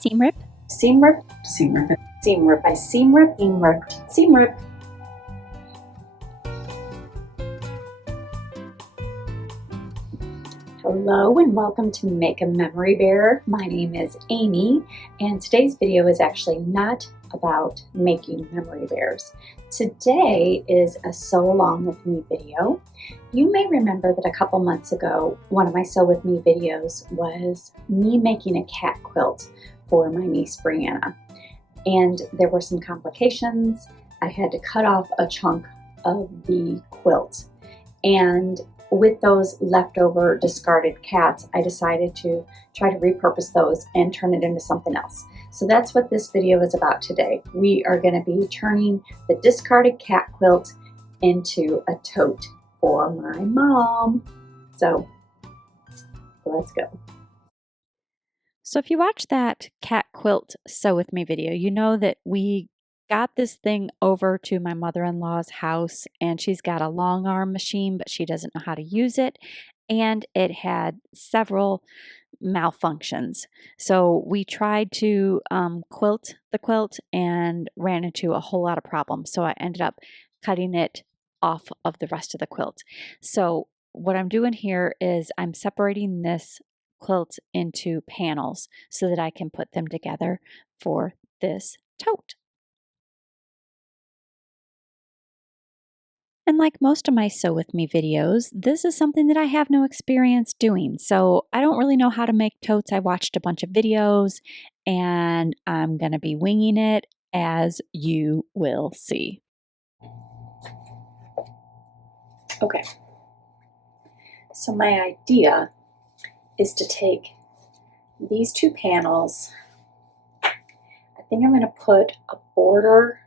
Seam rip. Seam rip. Seam rip. Seam rip. I seam rip. Seam rip. Seam rip. Hello and welcome to Make a Memory Bear. My name is Amy and today's video is actually not about making memory bears. Today is a sew along with me video. You may remember that a couple months ago, one of my sew with me videos was me making a cat quilt for my niece Brianna. And there were some complications. I had to cut off a chunk of the quilt. And with those leftover discarded cats, I decided to try to repurpose those and turn it into something else. So that's what this video is about today. We are going to be turning the discarded cat quilt into a tote for my mom. So let's go. So if you watch that cat quilt sew with me video, you know that we got this thing over to my mother-in-law's house and she's got a long arm machine, but she doesn't know how to use it. And it had several malfunctions. So we tried to quilt the quilt and ran into a whole lot of problems. So I ended up cutting it off of the rest of the quilt. So what I'm doing here is I'm separating this quilt into panels so that I can put them together for this tote. And like most of my Sew With Me videos, this is something that I have no experience doing. So I don't really know how to make totes. I watched a bunch of videos and I'm going to be winging it, as you will see. Okay. So my idea is to take these two panels. I think I'm going to put a border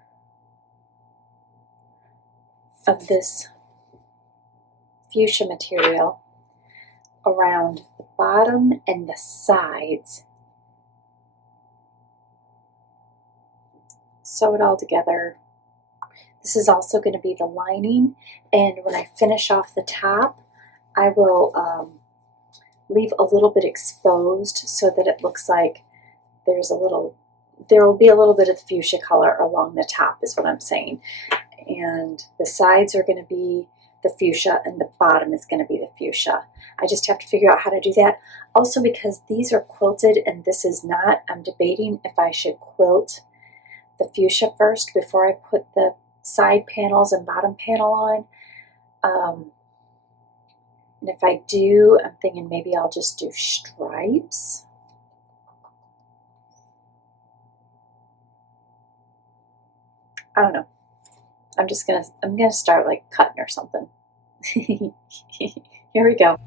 of this fuchsia material around the bottom and the sides. Sew it all together. This is also going to be the lining, and when I finish off the top, I will leave a little bit exposed so that it looks like there will be a little bit of fuchsia color along the top, is what I'm saying. And the sides are going to be the fuchsia and the bottom is going to be the fuchsia. I just have to figure out how to do that. Also, because these are quilted and this is not, I'm debating if I should quilt the fuchsia first before I put the side panels and bottom panel on. And if I do, I'm thinking maybe I'll just do stripes. I don't know. I'm gonna start like cutting or something. Here we go.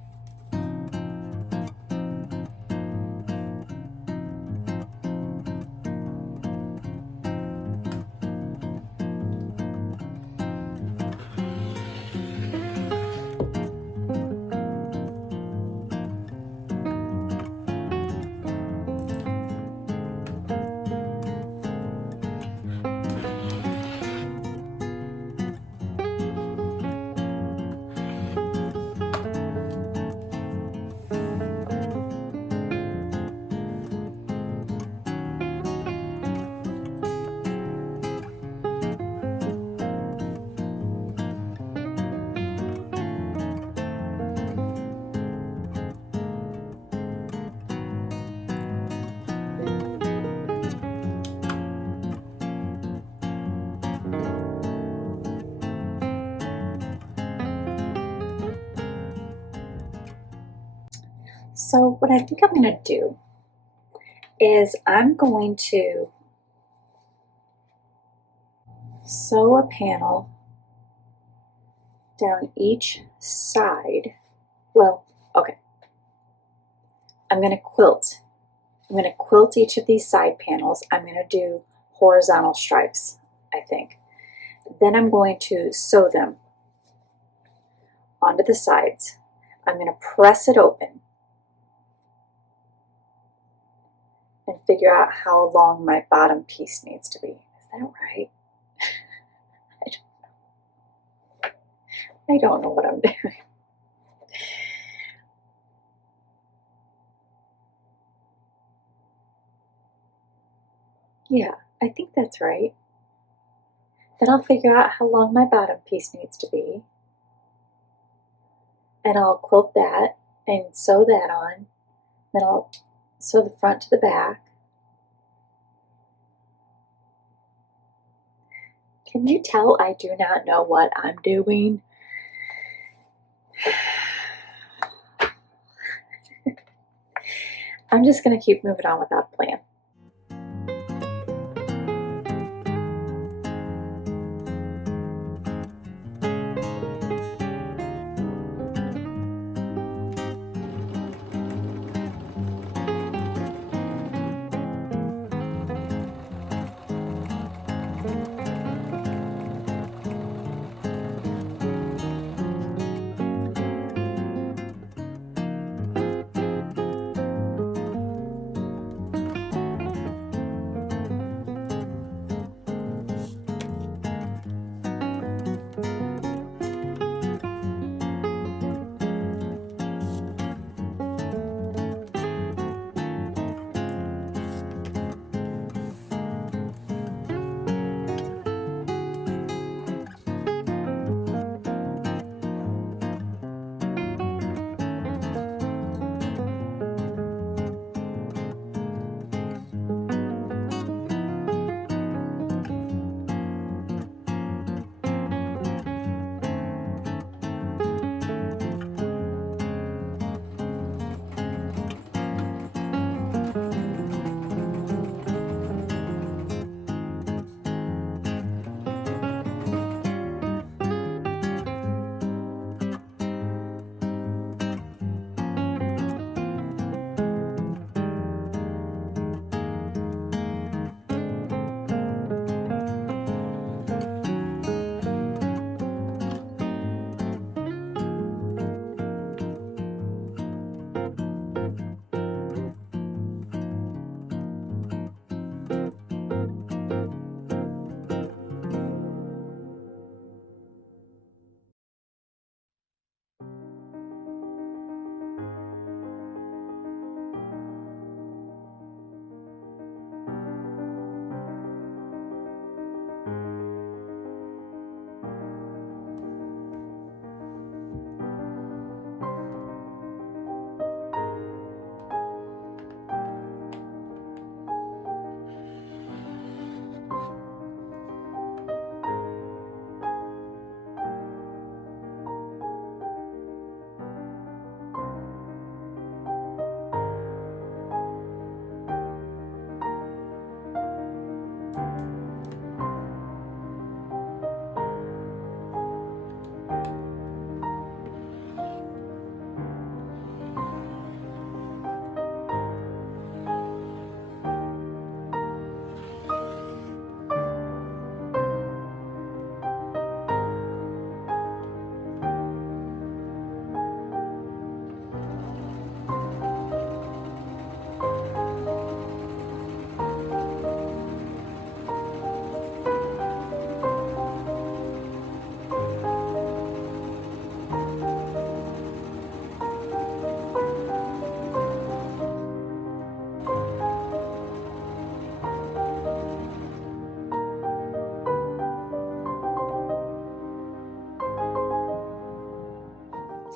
So what I think I'm going to do is I'm going to sew a panel down each side. Well, okay. I'm going to quilt. I'm going to quilt each of these side panels. I'm going to do horizontal stripes, I think. Then I'm going to sew them onto the sides. I'm going to press it open and figure out how long my bottom piece needs to be. Is that right? I don't know what I'm doing. Yeah, I think that's right. Then I'll figure out how long my bottom piece needs to be. And I'll quilt that and sew that on. Then I'll sew the front to the back. Can you tell I do not know what I'm doing? I'm just going to keep moving on without a plan.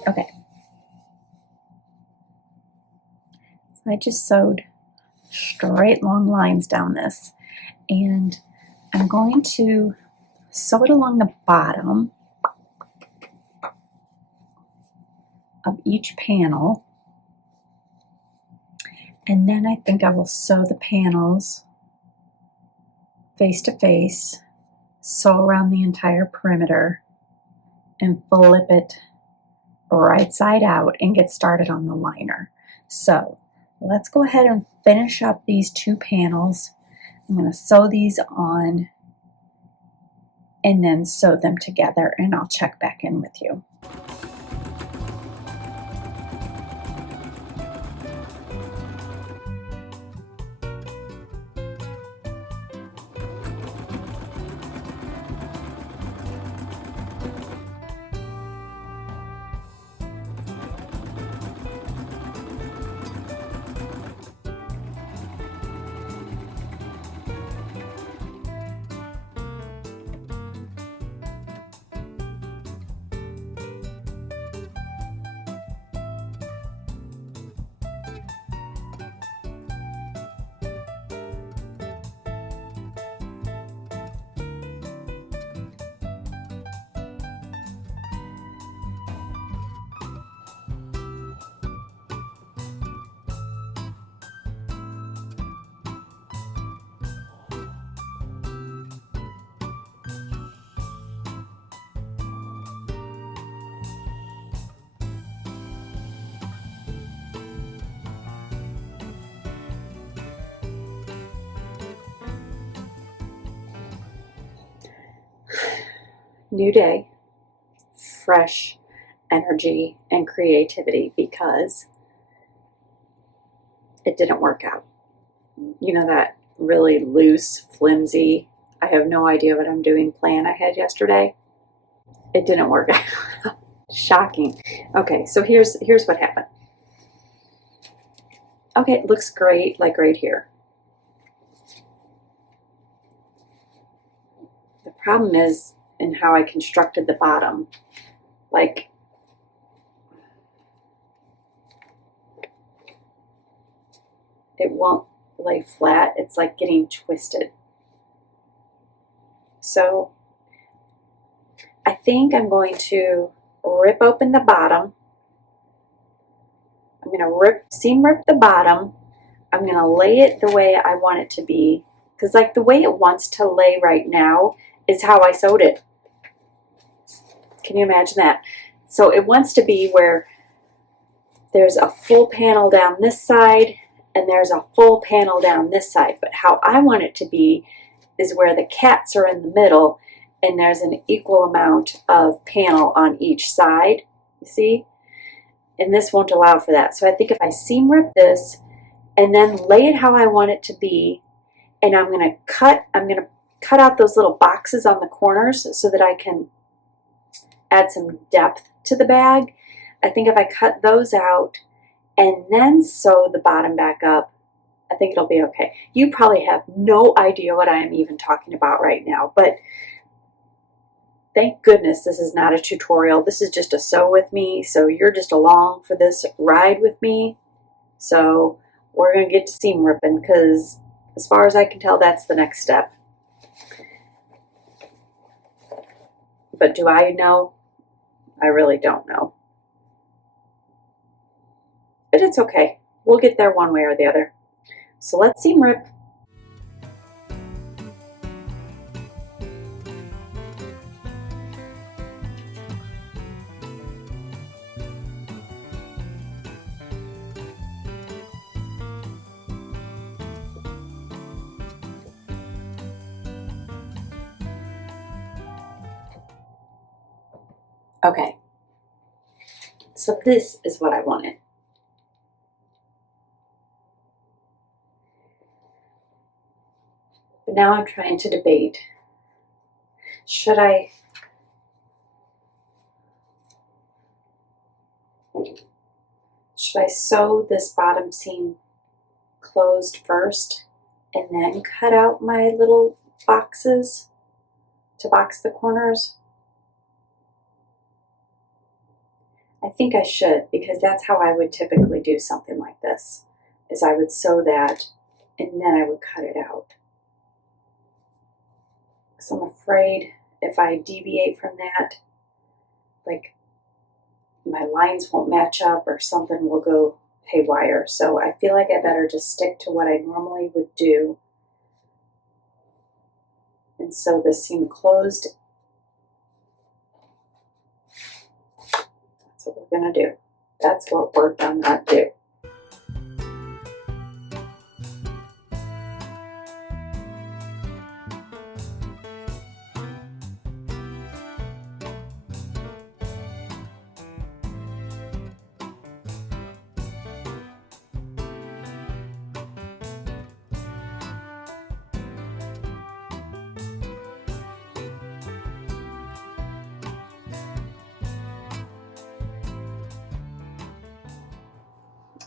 Okay. So I just sewed straight long lines down this, and I'm going to sew it along the bottom of each panel, and then I think I will sew the panels face to face, sew around the entire perimeter, and flip it right side out and get started on the liner. So let's go ahead and finish up these two panels. I'm going to sew these on and then sew them together, and I'll check back in with you. new day, fresh energy and creativity because it didn't work out. You know, that really loose, flimsy, I have no idea what I'm doing plan I had yesterday? It didn't work out. Shocking. Okay, so here's what happened. Okay, it looks great, like right here. The problem is in how I constructed the bottom. Like, it won't lay flat. It's like getting twisted. So I think I'm going to rip open the bottom. I'm going to seam rip the bottom. I'm going to lay it the way I want it to be. Because like the way it wants to lay right now is how I sewed it. Can you imagine that? So it wants to be where there's a full panel down this side and there's a full panel down this side. But how I want it to be is where the cats are in the middle and there's an equal amount of panel on each side, you see? And this won't allow for that. So I think if I seam rip this and then lay it how I want it to be, and I'm going to cut out those little boxes on the corners so that I can add some depth to the bag. I think if I cut those out and then sew the bottom back up, I think it'll be okay. You probably have no idea what I am even talking about right now, but thank goodness this is not a tutorial. This is just a sew with me, so you're just along for this ride with me. So we're going to get to seam ripping because as far as I can tell, that's the next step. But do I know? I really don't know. But it's okay. We'll get there one way or the other. So let's seam rip. Okay. So this is what I wanted. But now I'm trying to debate, should I sew this bottom seam closed first and then cut out my little boxes to box the corners? I think I should, because that's how I would typically do something like this, is I would sew that and then I would cut it out. So I'm afraid if I deviate from that, like my lines won't match up or something will go haywire. So I feel like I better just stick to what I normally would do and sew the seam closed. That's what we're going to do. That's what we're going to do.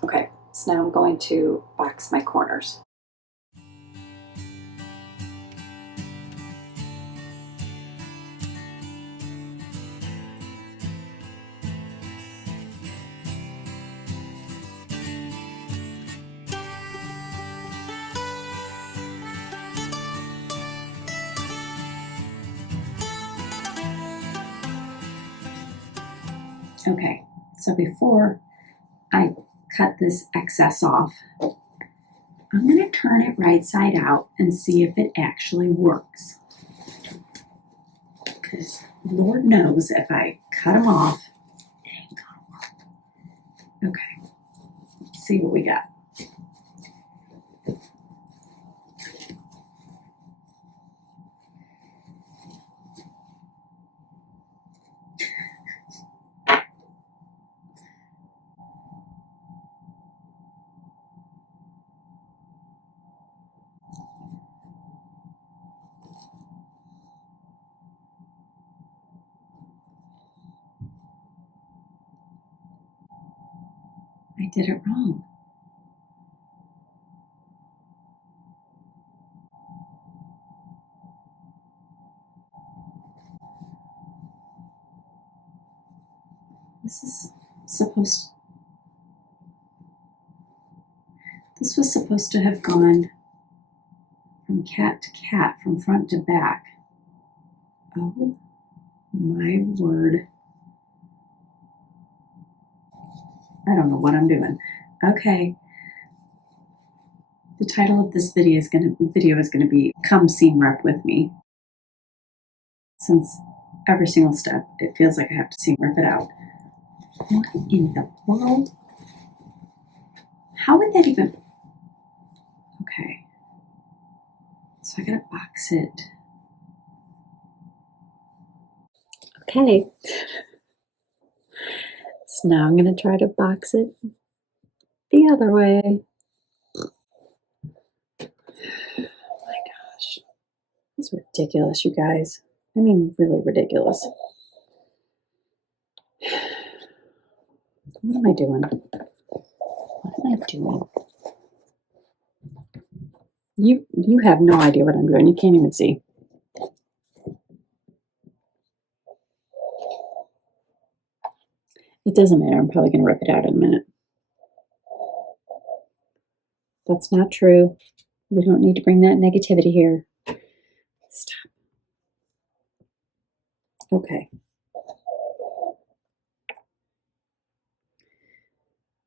Okay, so now I'm going to box my corners. Okay, so before I cut this excess off, I'm going to turn it right side out and see if it actually works. Because Lord knows if I cut them off, it ain't going to work. Okay, let's see what we got. I did it wrong. This was supposed to have gone from cat to cat, from front to back. Oh my word. I don't know what I'm doing. Okay. The title of this video is going to be Come Seam Rep with Me. Since every single step, it feels like I have to seam rip it out. What in the world? How would that even... Okay. So I gotta box it. Okay. So now I'm gonna try to box it the other way. Oh my gosh. That's ridiculous, you guys. I mean, really ridiculous. What am I doing? What am I doing? You have no idea what I'm doing. You can't even see. It doesn't matter. I'm probably going to rip it out in a minute. That's not true. We don't need to bring that negativity here. Stop. Okay.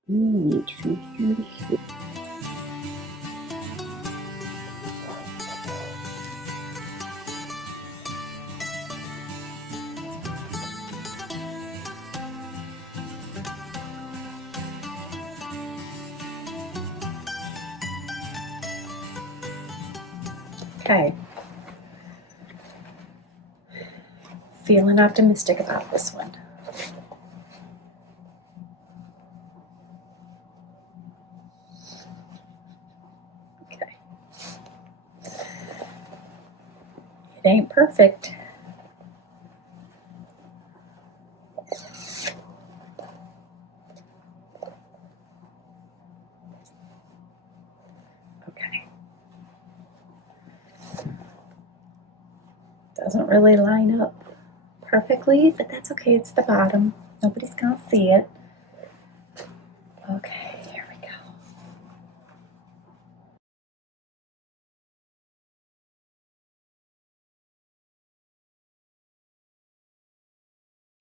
From here to here. Okay. Feeling optimistic about this one. Okay. It ain't perfect. Okay. Doesn't really line up perfectly, but that's okay. It's the bottom. Nobody's gonna see it. Okay, here we go.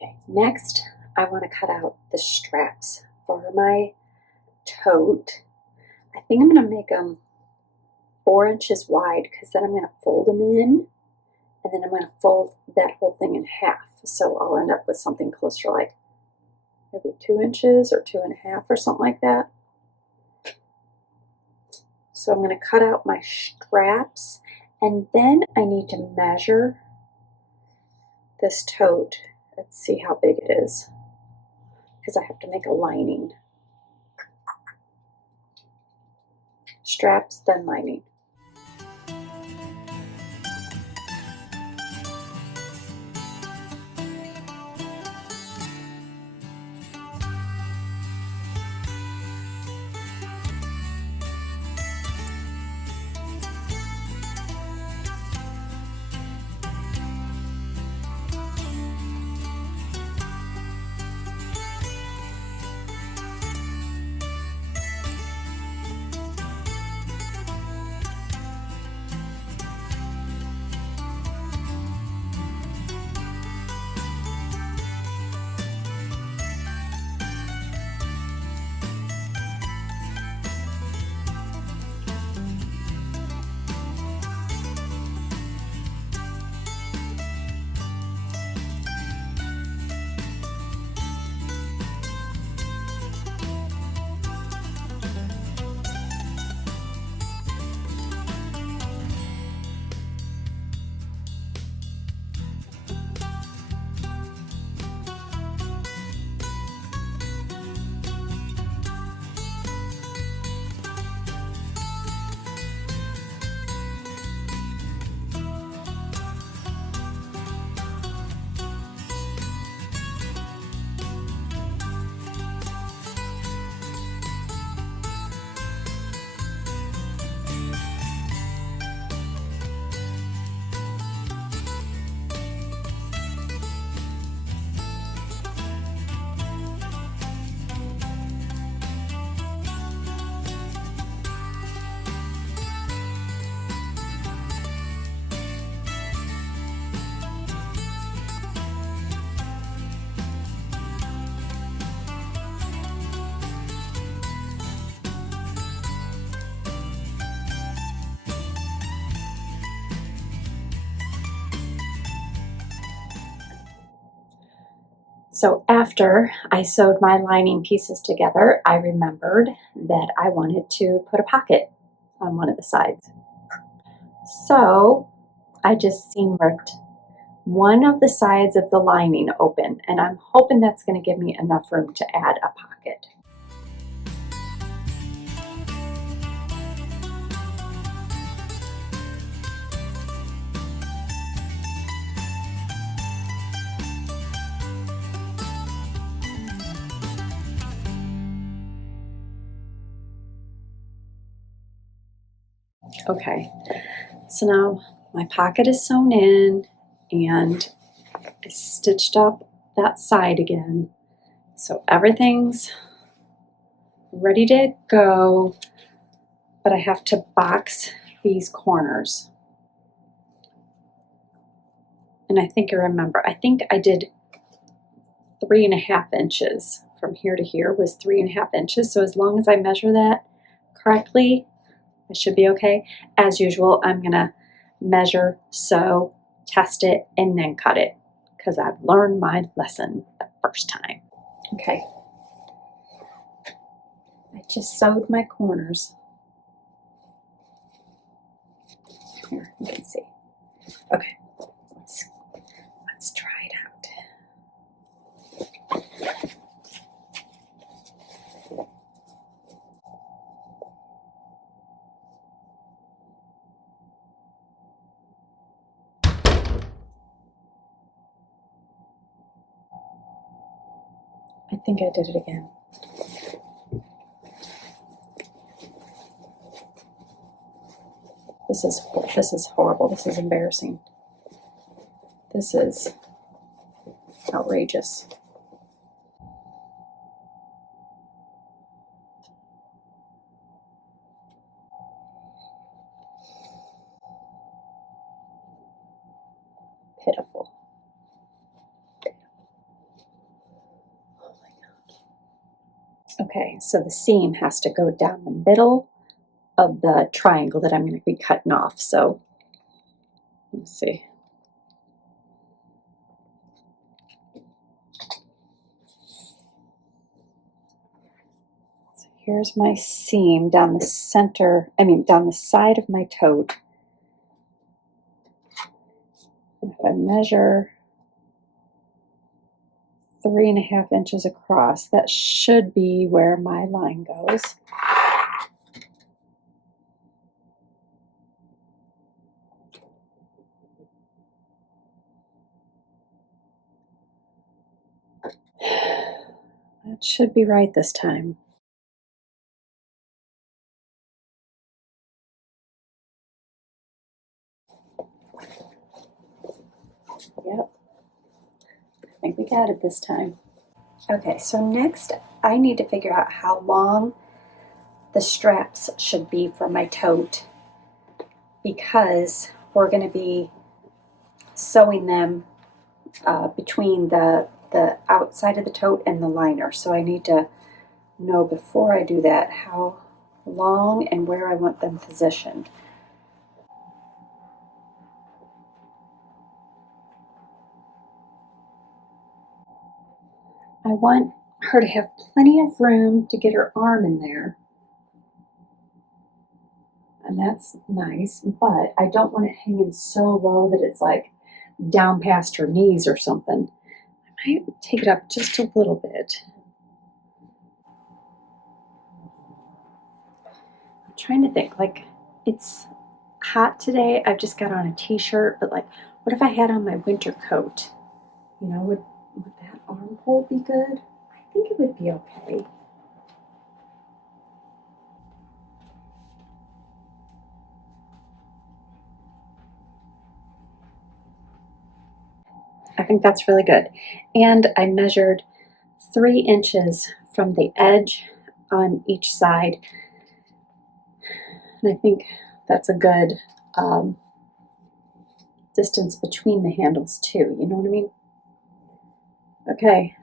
Okay, next, I want to cut out the straps for my tote. I think I'm going to make them 4 inches wide because then I'm going to fold them in, and then I'm going to fold that whole thing in half. So I'll end up with something closer like maybe 2 inches or 2.5 or something like that. So I'm going to cut out my straps, and then I need to measure this tote. Let's see how big it is, because I have to make a lining. Straps, then lining. So after I sewed my lining pieces together, I remembered that I wanted to put a pocket on one of the sides. So I just seam ripped one of the sides of the lining open, and I'm hoping that's going to give me enough room to add a pocket. Okay, so now my pocket is sewn in and I stitched up that side again. So everything's ready to go, but I have to box these corners. And I think I remember, I think I did 3.5 inches from here to here was 3.5 inches. So as long as I measure that correctly, I should be okay. As usual, I'm gonna measure, sew, test it, and then cut it because I've learned my lesson the first time. Okay, I just sewed my corners. Here, you can see. Okay, let's try it out. I think I did it again. This is horrible. This is embarrassing. This is outrageous. Pitiful. Oh my God. Okay, so the seam has to go down the middle of the triangle that I'm going to be cutting off. So let's see. So here's my seam down the center, down the side of my tote. And if I measure 3.5 inches across, that should be where my line goes. That should be right this time. Yep, I think we got it this time. Okay, so next I need to figure out how long the straps should be for my tote because we're going to be sewing them between the outside of the tote and the liner. So I need to know before I do that how long and where I want them positioned. I want her to have plenty of room to get her arm in there. And that's nice, but I don't want it hanging so low that it's like down past her knees or something. I might take it up just a little bit. I'm trying to think, like, it's hot today. I've just got on a t-shirt, but like, what if I had on my winter coat? You know, would that armhole be good? I think it would be okay. I think that's really good. And I measured 3 inches from the edge on each side. And I think that's a good distance between the handles too. You know what I mean? Okay.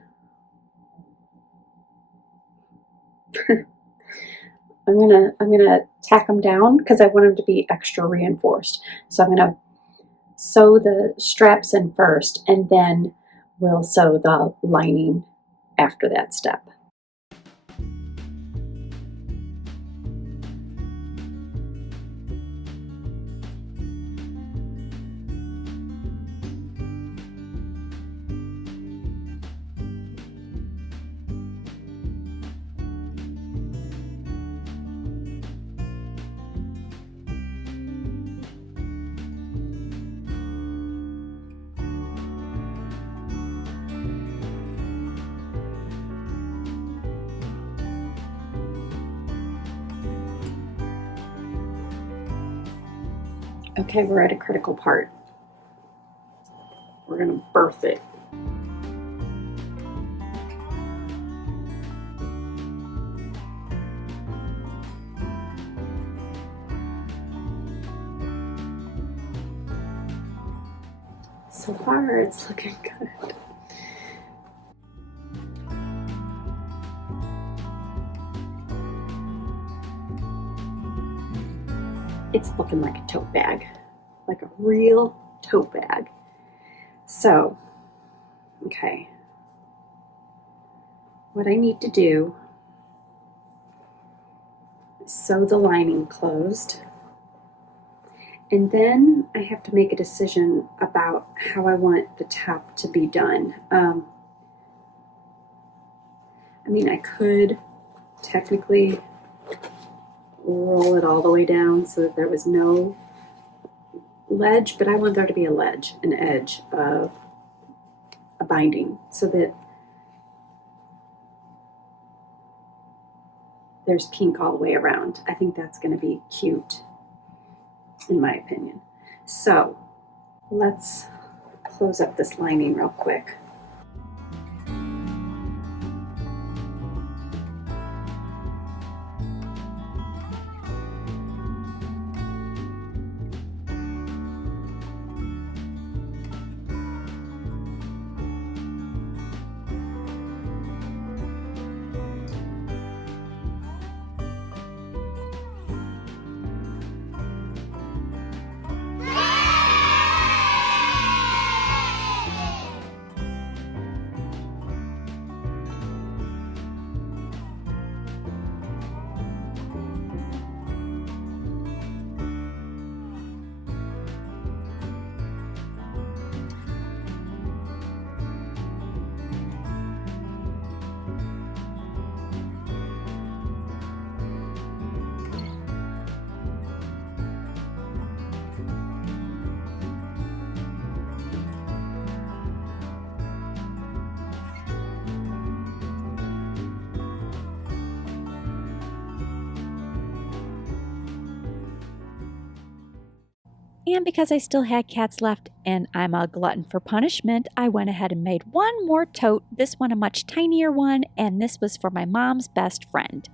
I'm gonna tack them down because I want them to be extra reinforced. So I'm gonna sew the straps in first, and then we'll sew the lining after that step. Okay, we're at a critical part. We're going to birth it. So far, it's looking good. It's looking like a tote bag, like a real tote bag. So, okay, what I need to do is sew the lining closed, and then I have to make a decision about how I want the top to be done. I mean, I could technically roll it all the way down so that there was no ledge, but I want there to be a ledge, an edge of a binding, so that there's pink all the way around. I think that's going to be cute, in my opinion. So let's close up this lining real quick. And because I still had cats left and I'm a glutton for punishment, I went ahead and made one more tote, this one a much tinier one, and this was for my mom's best friend.